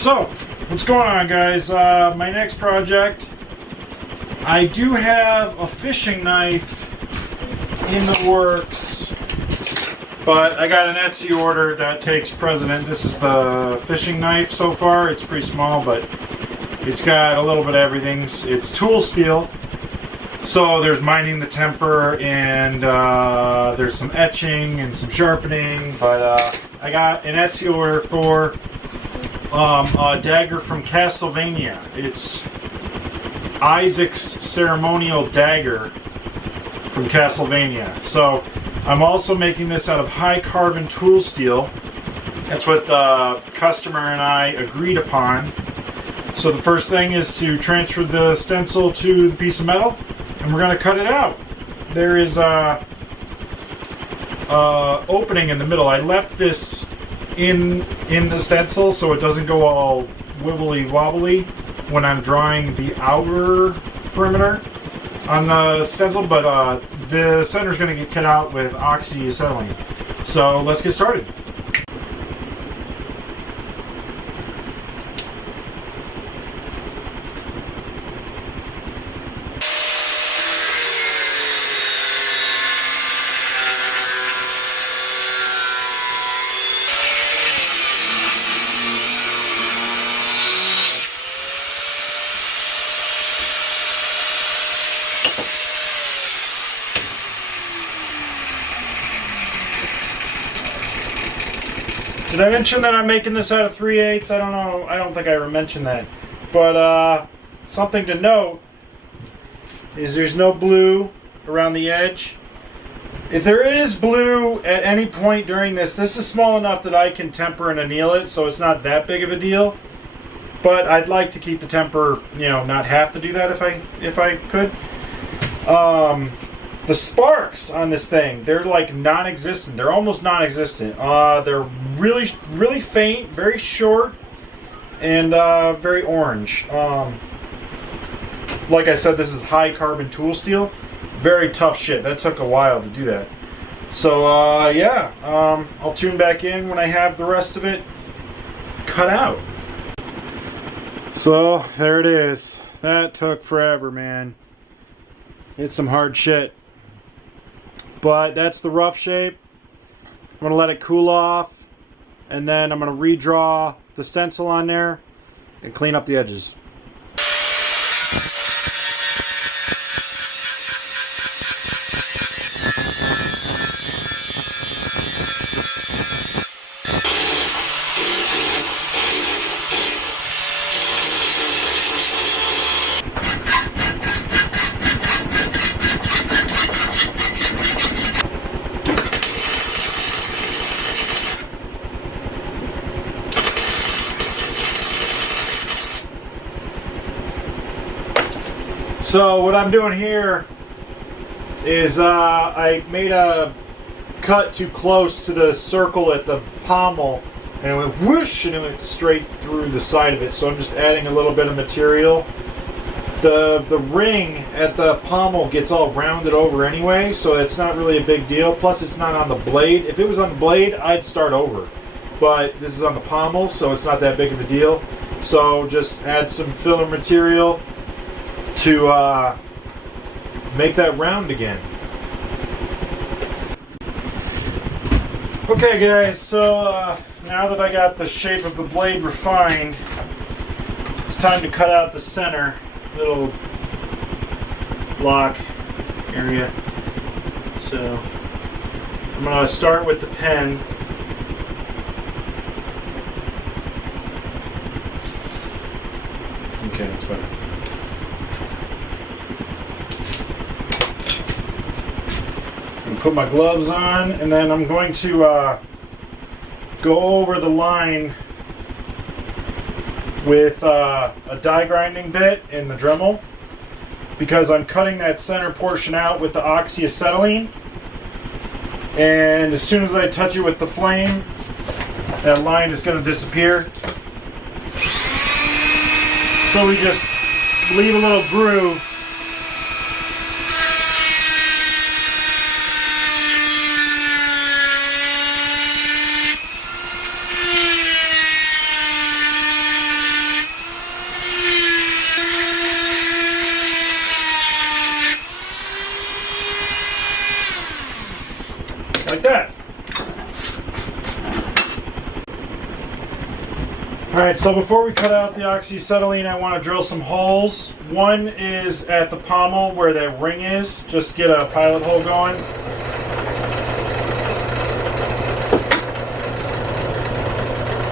So, what's going on, guys? My next project, I do have a fishing knife in the works, but I got an Etsy order that takes precedent. This is the fishing knife so far. It's pretty small, but it's got a little bit of everything. It's tool steel, so there's mining the temper, and there's some etching and some sharpening, but I got an Etsy order for a dagger from Castlevania. It's Isaac's Ceremonial Dagger from Castlevania. So I'm also making this out of high carbon tool steel. That's what the customer and I agreed upon. So the first thing is to transfer the stencil to the piece of metal, and we're going to cut it out. There is a opening in the middle. I left this in the stencil so it doesn't go all wibbly wobbly when I'm drawing the outer perimeter on the stencil, but the center is going to get cut out with acetylene. So let's get started. Did I mention that I'm making this out of 3/8? I don't know. I don't think I ever mentioned that. But something to note is there's no blue around the edge. If there is blue at any point during this is small enough that I can temper and anneal it, so it's not that big of a deal. But I'd like to keep the temper, not have to do that if I could. The sparks on this thing, they're like non-existent. They're almost non-existent. They're really, really faint, very short, and very orange. Like I said, this is high carbon tool steel. Very tough shit. That took a while to do that. So, yeah. I'll tune back in when I have the rest of it cut out. So, there it is. That took forever, man. It's some hard shit. But that's the rough shape. I'm going to let it cool off, and then I'm going to redraw the stencil on there and clean up the edges. So what I'm doing here is I made a cut too close to the circle at the pommel, and it went whoosh, and it went straight through the side of it. So I'm just adding a little bit of material. The ring at the pommel gets all rounded over anyway, so it's not really a big deal. Plus it's not on the blade. If it was on the blade, I'd start over. But this is on the pommel, so it's not that big of a deal. So just add some filler material to make that round again. Okay guys, so now that I got the shape of the blade refined, it's time to cut out the center little block area. So I'm going to start with the pen. Okay, that's better. Put my gloves on, and then I'm going to go over the line with a die grinding bit in the Dremel, because I'm cutting that center portion out with the oxyacetylene, and as soon as I touch it with the flame, that line is going to disappear. So we just leave a little groove. Alright, so before we cut out the oxyacetylene, I want to drill some holes. One is at the pommel where that ring is, just get a pilot hole going.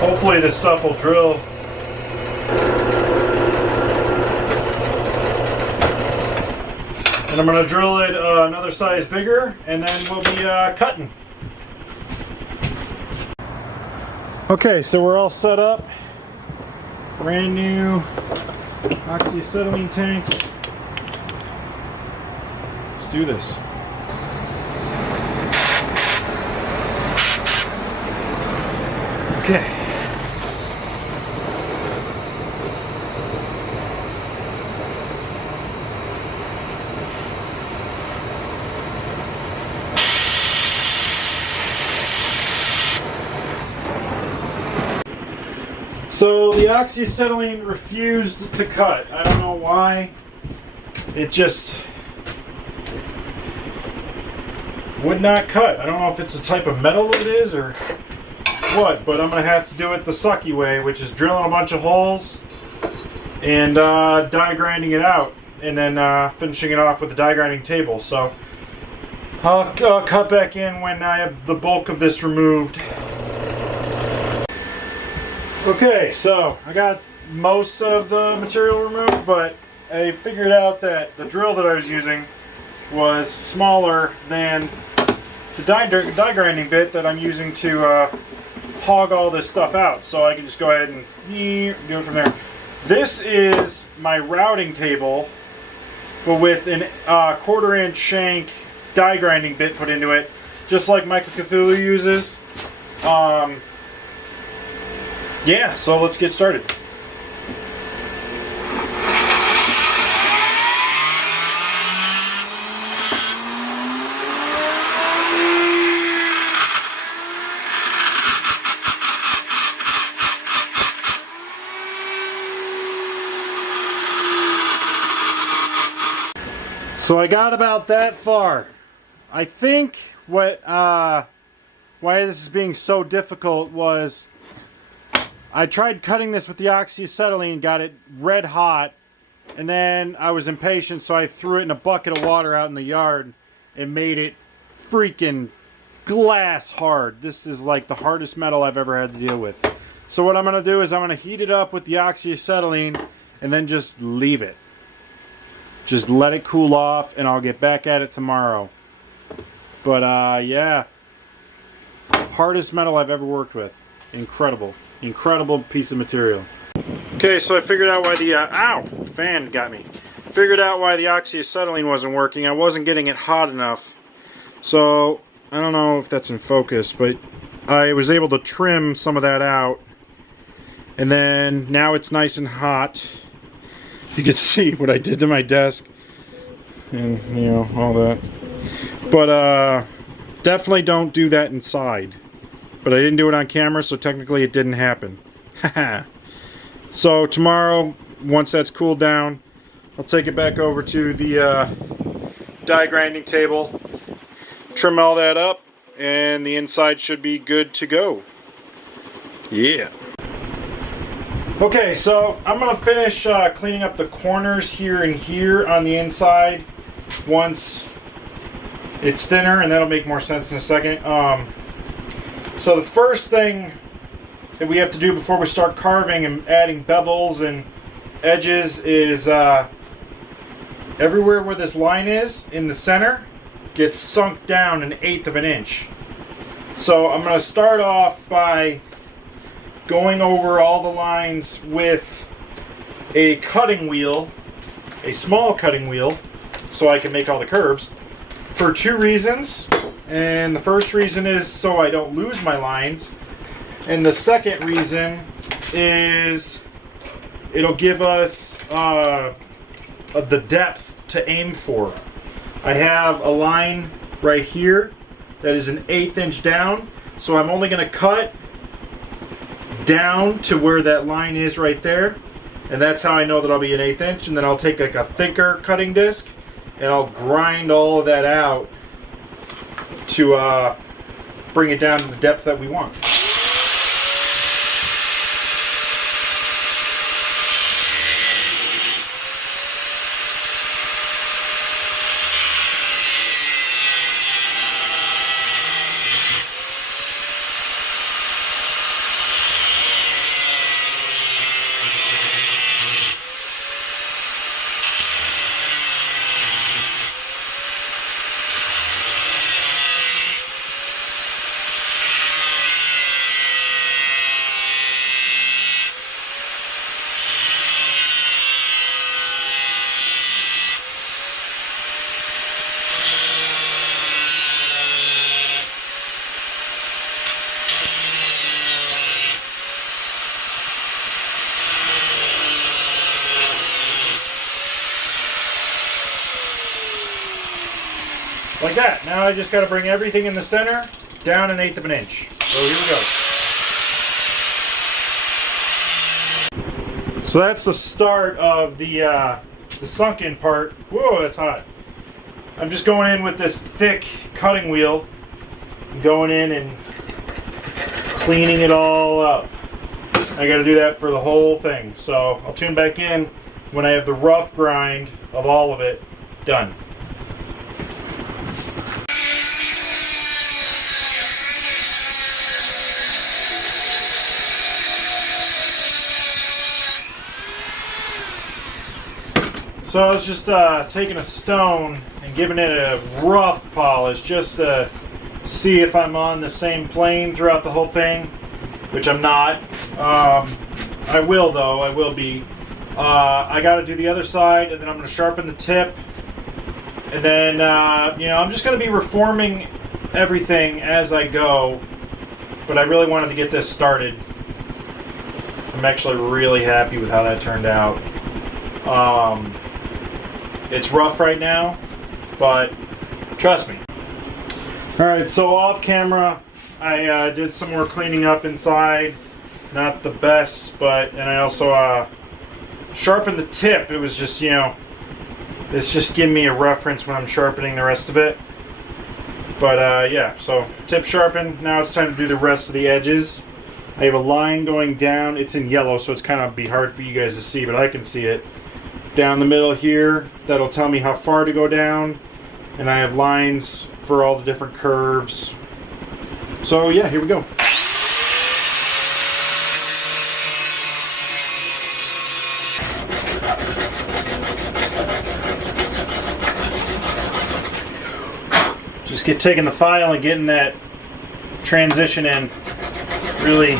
Hopefully this stuff will drill. And I'm going to drill it another size bigger, and then we'll be cutting. Okay, so we're all set up. Brand new oxyacetylene tanks. Let's do this. Okay. So the oxyacetylene refused to cut. I don't know why. It just would not cut. I don't know if it's the type of metal it is or what, but I'm going to have to do it the sucky way, which is drilling a bunch of holes and die grinding it out, and then finishing it off with a die grinding table. So I'll cut back in when I have the bulk of this removed. Okay, so I got most of the material removed, but I figured out that the drill that I was using was smaller than the die grinding bit that I'm using to hog all this stuff out. So I can just go ahead and do it from there. This is my routing table, but with an 1/4 inch shank die grinding bit put into it, just like Michael Cthulhu uses. Yeah, so let's get started. So I got about that far. I think what why this is being so difficult was I tried cutting this with the oxyacetylene, got it red hot, and then I was impatient, so I threw it in a bucket of water out in the yard and made it freaking glass hard. This is like the hardest metal I've ever had to deal with. So what I'm going to do is I'm going to heat it up with the oxyacetylene and then just leave it. Just let it cool off, and I'll get back at it tomorrow. But yeah, hardest metal I've ever worked with. Incredible. Incredible piece of material. Okay, so I figured out why the ow, fan got me. Figured out why the oxyacetylene wasn't working. I wasn't getting it hot enough. So I don't know if that's in focus, but I was able to trim some of that out, and then now it's nice and hot. You can see what I did to my desk, and you know, all that. But definitely don't do that inside. But I didn't do it on camera, so technically it didn't happen. So tomorrow, once that's cooled down, I'll take it back over to the die grinding table, trim all that up, and the inside should be good to go. Yeah. Okay, so I'm going to finish cleaning up the corners here and here on the inside once it's thinner, and that'll make more sense in a second. So the first thing that we have to do before we start carving and adding bevels and edges is everywhere where this line is in the center gets sunk down 1/8 of an inch. So I'm going to start off by going over all the lines with a cutting wheel, a small cutting wheel, so I can make all the curves, for 2 reasons. And the first reason is so I don't lose my lines. And the second reason is it'll give us the depth to aim for. I have a line right here that is 1/8 inch down, so I'm only going to cut down to where that line is right there, and that's how I know that I'll be 1/8 inch. And then I'll take like a thicker cutting disc and I'll grind all of that out to bring it down to the depth that we want. Like that. Now I just got to bring everything in the center down 1/8 of an inch. So here we go. So that's the start of the sunken part. Whoa, that's hot. I'm just going in with this thick cutting wheel, going in and cleaning it all up. I got to do that for the whole thing. So I'll tune back in when I have the rough grind of all of it done. So I was just taking a stone and giving it a rough polish just to see if I'm on the same plane throughout the whole thing, which I'm not. I will though, I will be. I got to do the other side, and then I'm going to sharpen the tip, and then you know, I'm just going to be reforming everything as I go, but I really wanted to get this started. I'm actually really happy with how that turned out. It's rough right now, but trust me. Alright, so off camera, I did some more cleaning up inside. Not the best, but, and I also sharpened the tip. It was just, you know, it's just giving me a reference when I'm sharpening the rest of it. But yeah, so tip sharpened. Now it's time to do the rest of the edges. I have a line going down. It's in yellow, so it's kind of be hard for you guys to see, but I can see it. Down the middle here, that'll tell me how far to go down, and I have lines for all the different curves. So yeah, here we go. Just taking the file and getting that transition in really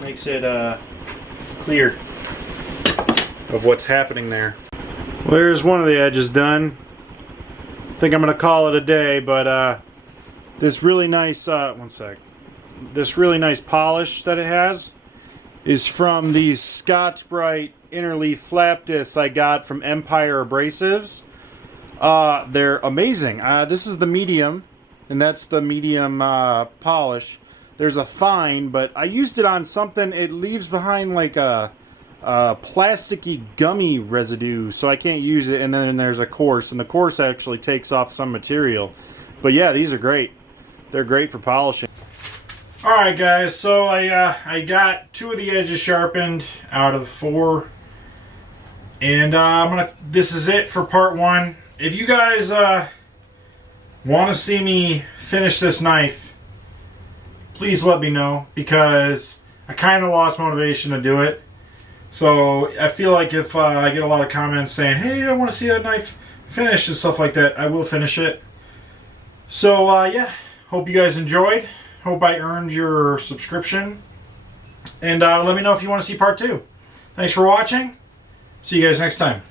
makes it clear of what's happening there. Well, there's one of the edges done. I think I'm gonna call it a day, but this really nice this really nice polish that it has is from these Scotch-Brite Interleaf flap discs I got from Empire Abrasives. They're amazing. This is the medium, and that's the medium polish. There's a fine, but I used it on something. It leaves behind like a plasticky gummy residue, so I can't use it. And then there's a coarse, and the coarse actually takes off some material. But yeah, these are great. They're great for polishing. All right, guys. So I got 2 of the edges sharpened out of 4, and this is it for part 1. If you guys want to see me finish this knife, please let me know, because I kind of lost motivation to do it. So I feel like if I get a lot of comments saying, hey, I want to see that knife finished and stuff like that, I will finish it. So yeah, hope you guys enjoyed. Hope I earned your subscription. And let me know if you want to see part 2. Thanks for watching. See you guys next time.